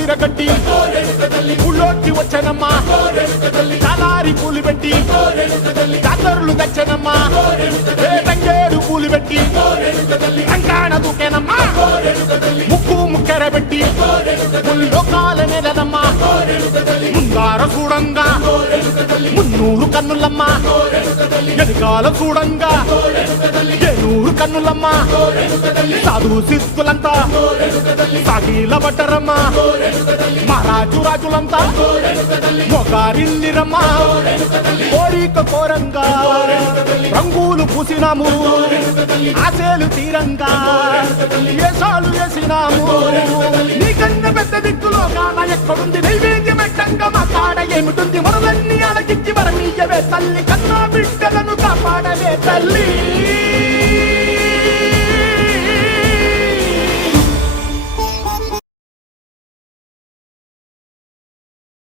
విరగట్టి ఊళ్ళోకి వచ్చనమ్మా చాలారి పూలు పెట్టి జాతరులు తెచ్చనమ్మా తంగేడు పూలు పెట్టి రంగాణ దూకేనమ్మా ముక్కు ముక్కెర పెట్టి ముల్లోకాల నెలనమ్మా ముందార చూడంగా మున్నూరు కన్నులమ్మా ఎనకాల చూడంగా ఏనూరు కన్నులమ్మా సాధు సిద్ధులంతా సాగిల పట్టరమ్మా మహారాజు రాజులంతా మొగారిల్లిరమ్మా కోరిక కోరంగా రంగులు పూసినాము ఆశలు తీరంగా ఏసాలు వేసినాము నీకన్నా పెద్ద దిక్కులో కాన ఎక్కడుంది నైవేద్యం పెట్టంగా మా కాడ ఏమిటుంది మనలన్నీ అలకించి మరమీయవే తల్లి